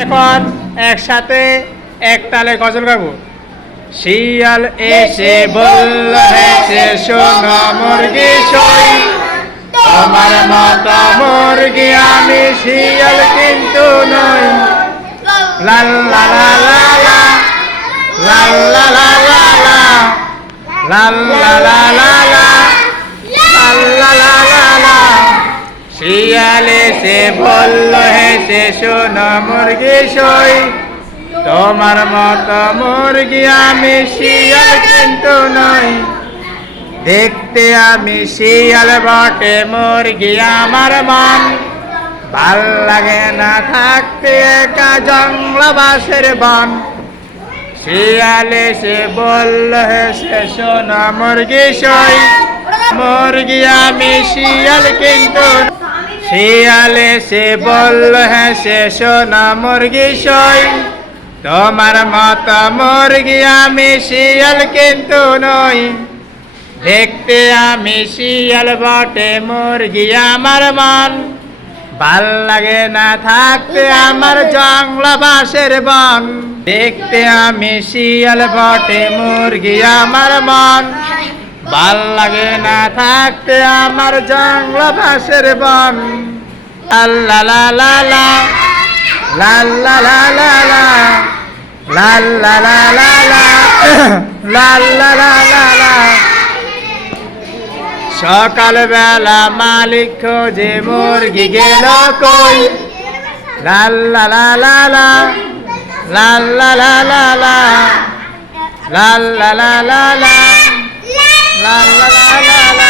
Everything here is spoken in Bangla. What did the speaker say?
এখন একসাথে এক তালে গজল গাবো। শিয়াল এসে বলল হেসে শোনো মুরগি সই, তোমার মতো মুরগি আমি শিয়াল কিন্তু নই। লাল লা লা লা লা, লাল লা লা লা লা, লাল লা লা লা লা, লাল লা লা লা লা। শিয়াল এসে বলল হেসে শোনো মুরগি সই, তোমার মতো মুরগি আমি শিয়াল কিন্তু নই। দেখতে আমি শিয়াল বটে মুরগি আমার মন, ভাল লাগে না থাকতে একা জঙ্গল বাসের বন। শিয়াল এসে বলল হেসে শোনো মুরগি সই, মুরগি আমি শিয়াল কিন্তু। শিয়াল এসে বলল হেসে শোনো মুরগি সই, তোমার মতো মুরগি আমি শিয়াল কিন্তু নই। দেখতে আমি শিয়াল বটে মুরগি আমার মন, ভাল লাগে না থাকতে আমার জঙ্গল বাসের বন। দেখতে আমি শিয়াল বটে মুরগি আমার মন, ভাল লাগে না থাকতে আমার জঙ্গল বাসের বন। লা লা লা লা, লা লা লা লা লা, লা লা লা লা লা, লা লা লা লা লা। সকালবেলা মালিক খোঁজে মুরগি গেল কই, লা লা লা লা লা, লা লা লা লা লা, লা লা লা লা লা, লা লা লা লা লা।